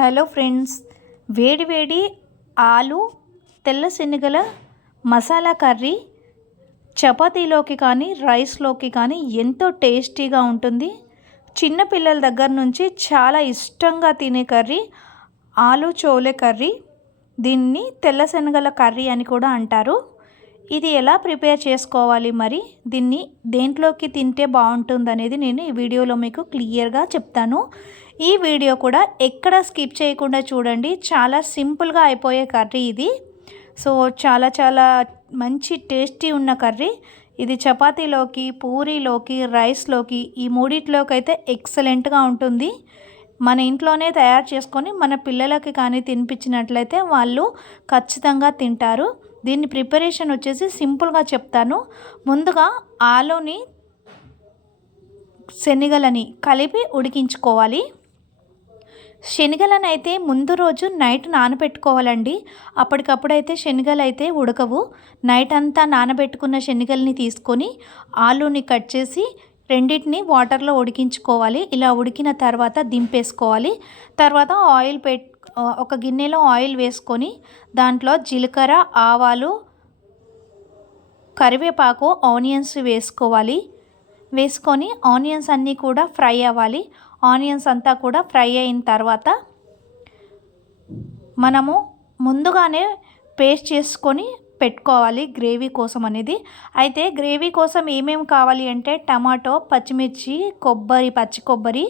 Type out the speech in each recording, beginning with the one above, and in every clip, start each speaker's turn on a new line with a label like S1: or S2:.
S1: Hello friends. వేడి వేడి ఆలు తెల్ల శనగల మసాలా కర్రీ చపాతీలోకి కానీ రైస్లోకి కానీ ఎంతో టేస్టీగా ఉంటుంది. చిన్నపిల్లల దగ్గర నుంచి చాలా ఇష్టంగా తినే కర్రీ ఆలు చోలే కర్రీ. దీన్ని తెల్ల శనగల కర్రీ అని కూడా అంటారు. ఇది ఎలా ప్రిపేర్ చేసుకోవాలి మరి? దీన్ని దేంట్లోకి తింటే బాగుంటుంది అనేది నేను ఈ వీడియోలో మీకు క్లియర్గా చెప్తాను. ఈ వీడియో కూడా ఎక్కడ స్కిప్ చేయకుండా చూడండి. చాలా సింపుల్గా అయిపోయే కర్రీ ఇది. సో చాలా చాలా మంచి టేస్టీ ఉన్న కర్రీ. ఇది చపాతీలోకి పూరీలోకి రైస్లోకి ఈ మూడిట్లోకి అయితే ఎక్సలెంట్గా ఉంటుంది. మన ఇంట్లోనే తయారు చేసుకొని మన పిల్లలకి కానీ తినిపించినట్లయితే వాళ్ళు ఖచ్చితంగా తింటారు. దీన్ని ప్రిపరేషన్ వచ్చేసి సింపుల్గా చెప్తాను. ముందుగా ఆలుని శనగలని కలిపి ఉడికించుకోవాలి. శనగలను అయితే ముందు రోజు నైట్ నానబెట్టుకోవాలండి. అప్పటికప్పుడైతే శనగలు అయితే ఉడకవు. నైట్ అంతా నానబెట్టుకున్న శనగల్ని తీసుకొని ఆలుని కట్ చేసి రెండింటిని వాటర్లో ఉడికించుకోవాలి. ఇలా ఉడికిన తర్వాత దింపేసుకోవాలి. తర్వాత ఆయిల్ పెట్ ఒక గిన్నెలో ఆయిల్ వేసుకొని దాంట్లో జీలకర్ర ఆవాలు కరివేపాకు ఆనియన్స్ వేసుకోవాలి. వేసుకొని ఆనియన్స్ అన్నీ కూడా ఫ్రై అవ్వాలి. ఆనియన్స్ అంతా కూడా ఫ్రై అయిన తర్వాత మనము ముందుగానే పేస్ట్ చేసుకొని పెట్టుకోవాలి గ్రేవీ కోసం అనేది. అయితే గ్రేవీ కోసం ఏమేమి కావాలి అంటే టమాటో పచ్చిమిర్చి కొబ్బరి పచ్చి కొబ్బరి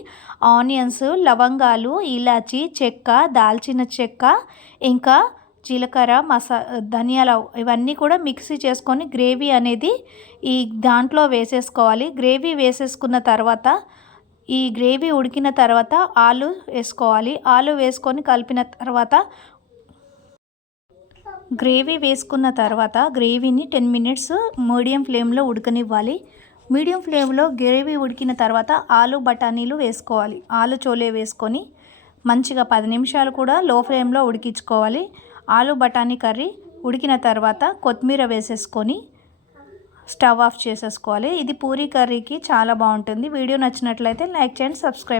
S1: ఆనియన్స్ లవంగాలు ఇలాచి చెక్క దాల్చిన చెక్క ఇంకా జీలకర్ర మసా ధనియాల ఇవన్నీ కూడా మిక్సీ చేసుకొని గ్రేవీ అనేది ఈ దాంట్లో వేసేసుకోవాలి. గ్రేవీ వేసేసుకున్న తర్వాత ఈ గ్రేవీ ఉడికిన తర్వాత ఆలు వేసుకోవాలి. ఆలు వేసుకొని కలిపిన తర్వాత గ్రేవీ వేసుకున్న తర్వాత గ్రేవీని టెన్ మినిట్స్ మీడియం ఫ్లేమ్లో ఉడకనివ్వాలి. మీడియం ఫ్లేమ్లో గ్రేవీ ఉడికిన తర్వాత ఆలు బఠానీలు వేసుకోవాలి. ఆలు చోలే వేసుకొని మంచిగా పది నిమిషాలు కూడా లో ఫ్లేమ్లో ఉడికించుకోవాలి. ఆలు బఠానీ కర్రీ ఉడికిన తర్వాత కొత్తిమీర వేసేసుకొని స్టవ్ ఆఫ్ చేసేసుకోవాలి. ఇది పూరీ కర్రీకి చాలా బాగుంటుంది. వీడియో నచ్చినట్లయితే లైక్ చేయండి సబ్స్క్రైబ్